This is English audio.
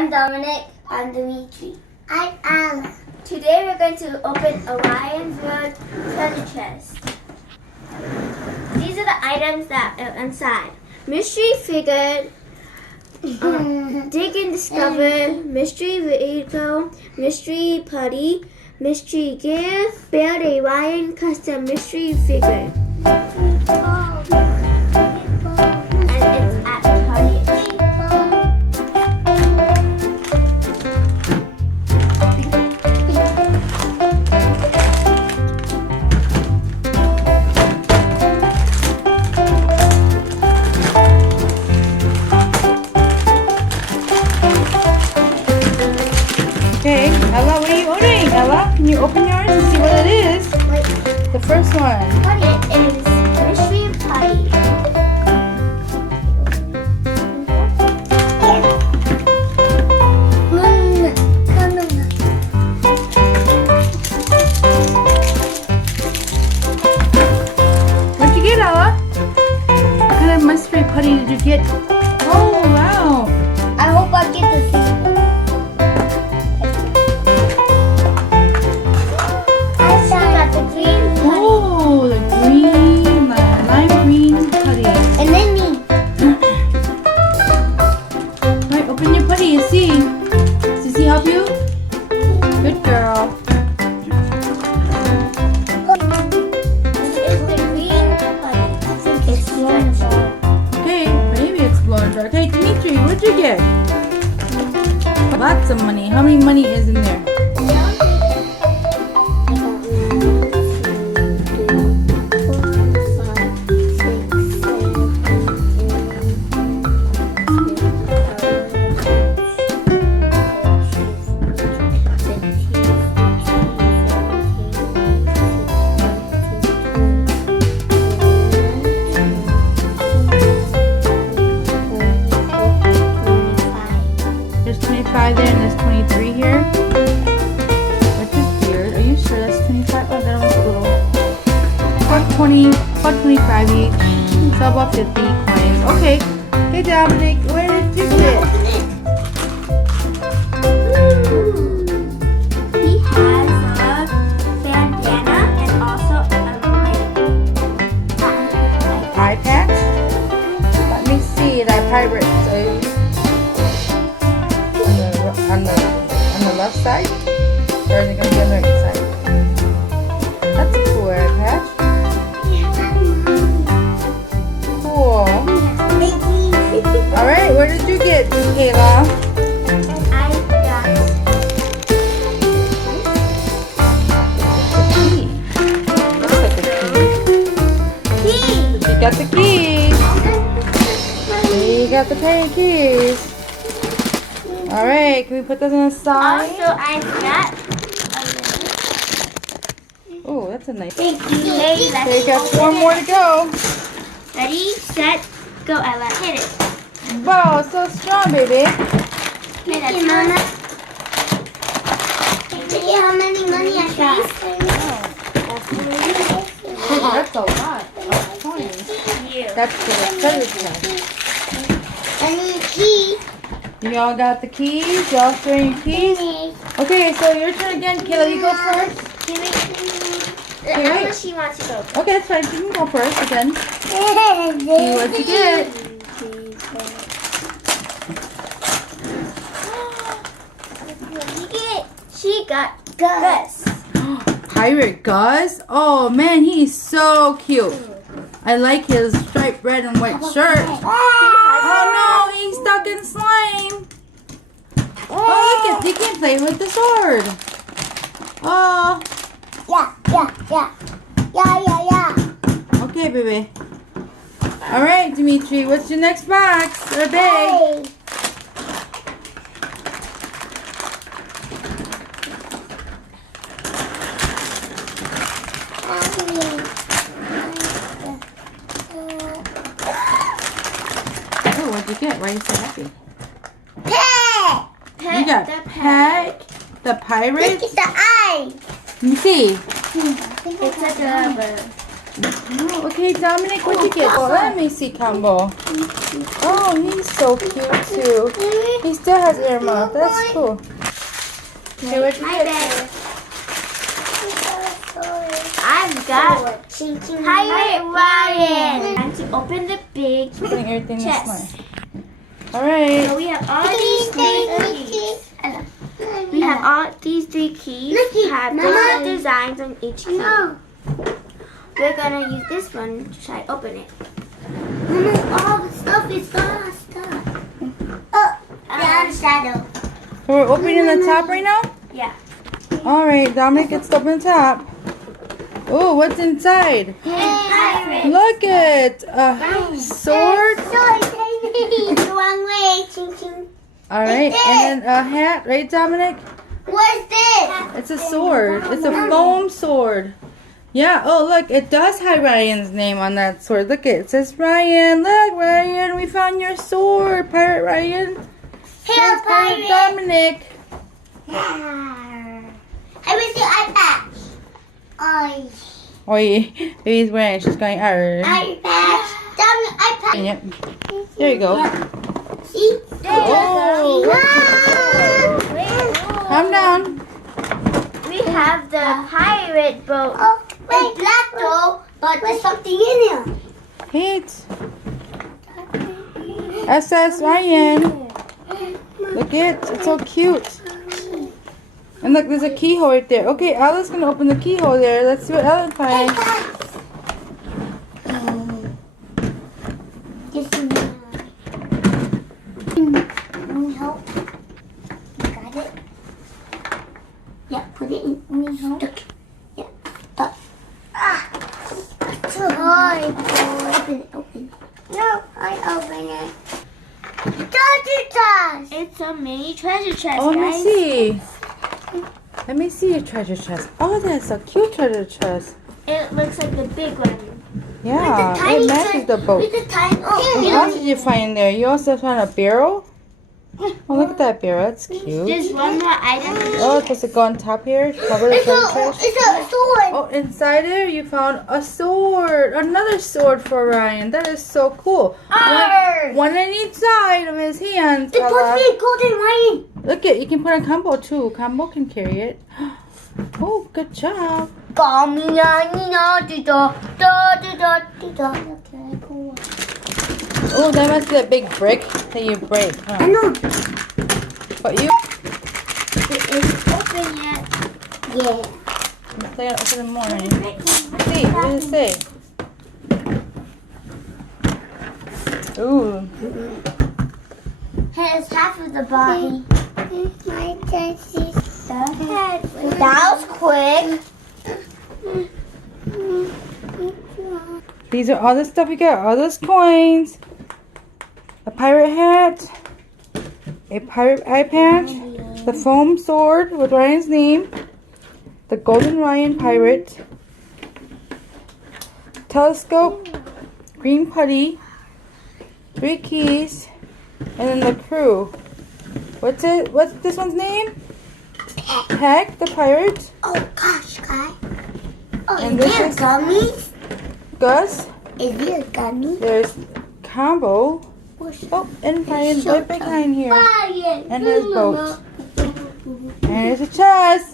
I'm Dominic. I'm Dimitri. I'm Alan. Today we're going to open a Ryan's Road treasure chest. These are the items that are inside. Mystery figure, dig and discover, mystery vehicle, mystery putty, mystery gift, build a Ryan custom mystery figure. And it's at Target. Okay, Ella, what are you ordering? Ella, can you open yours and see what it is? Wait, The first one. it is mystery putty. What'd you get, Ella? What kind of mystery putty did you get? Oh, wow. I hope I get the thing. I got the green putty. Oh, the green, lime green putty. And then me. All right, open your putty and see. Does Sissy help you? Good girl. This is the green putty. It's stretchy. Okay, maybe it's glow in the dark. Okay, Dimitri, what'd you get? Lots of money. How many money is in there? There's 25 there and there's 23 here. Which is weird. Are you sure that's 25? Oh, that one's a little. About 20, about 25 each. So about 50 coins. Okay. Hey Dominic, where did you get? He has a bandana and also a Eye patch? Let me see that pirate. On the left side? Or is it going to be on the right side? That's a cool eye patch. Cool. Alright, where did you get, Kayla? I got The key. Looks like a key. key. You got the keys. You got the pair of keys. Alright, can we put those on the side? Also, I got Oh, that's a nice. Okay, Okay, you let's got 4 more to go. ready, set, go, Ella. Hit it. Wow, it's so strong, baby. Hit it, Mama. Look at how many money I got. That's a lot of coins. You. That's for the treasure chest. I need a key. You all got the keys? Y'all showing your keys? Okay, so your turn again. Kayla, you go first. Can we? Okay, wait. Unless she wants to go. Okay, that's fine. You can go first again. See what you get. What did you get? She got Gus. Pirate Gus? Oh man, he's so cute. I like his striped red and white shirt. Oh no, he's stuck in slime. Oh look, he can play with the sword. Oh, Yeah. okay, baby. All right, Dimitri, what's your next box or bag? Oh, what'd you get? Why are you so happy? You got Pet, the pirate. Look at the eye. Let me see. It's adorable. Oh, okay, Dominic, what'd you get? Oh, let me see, Combo. Oh, he's so cute too. He still has earmuffs. That's cool. Okay, what'd you My get? bad. I've got Pirate Ryan. Time to open the big Putting everything in this chest. line. All right. So we have all these three keys. We have all these three keys. Have different designs on each key. We're gonna use this one to try to open it. All the stuff is gone. Down shadow. So we're opening the top right now? Yeah. All right, Dominic gets to open the top. Oh, what's inside? Pirate. Look at a sword. It's the wrong way. Ching ching. All right, and then a hat, right, Dominic? What's this? It's a sword. It's a foam sword. Yeah. Oh, look, it does have Ryan's name on that sword. Look, it says Ryan. Look, Ryan, we found your sword, Pirate Ryan. Here, Here's Pirate pirate. Dominic. I wish the eye patch. Oh, yeah. Baby's wearing it. She's going, arr. Eye patch. Down eye patch. Yep. There you go. See? Oh. Calm down. We have the pirate boat. Oh, wait, black though, but there's something in here. Hit. SS Ryan. Look it. It's so cute. And look, there's a keyhole right there. Okay, Ella's gonna open the keyhole there. Let's see what Ella finds. Need help? You got it? Yeah, put it in. Need help? Yeah. It's too hard. Open it, open it. No, I open it. Treasure chest! It's a mini treasure chest, Oh, let me guys. see. Let me see your treasure chest. Oh, that's a cute treasure chest. It looks like the big one. Yeah, tiny it matches chest. the boat. With the tiny. What else did you find there? You also found a barrel? Oh, look at that barrel. That's cute. There's one more item. Oh, does it go on top here? Cover the It's treasure a chest? sword. Oh, inside there you found a sword. Another sword for Ryan. That is so cool. One on each side of his hands. It's supposed Ella. to be a golden lion. Look it, you can put on Combo too. Combo can carry it. Oh, good job. Oh, that must be a big brick that you break. I Huh? know. But you It isn't open yet. Yeah. they gotta open in the morning. See, what does it say? Ooh. Here's half of the body. My sister's the head. That was quick. These are all the stuff you got. All those coins. A pirate hat. A pirate eye patch. The foam sword with Ryan's name. The golden Ryan pirate. Telescope. Green putty. 3 keys. And then the crew. What's this one's name? Peck, the pirate. Oh gosh, guy. Oh, And is this there is- gummies? Gus. Is there gummies? There's Combo. Oh, and Ryan's right behind here. And his boat. And there's a chest.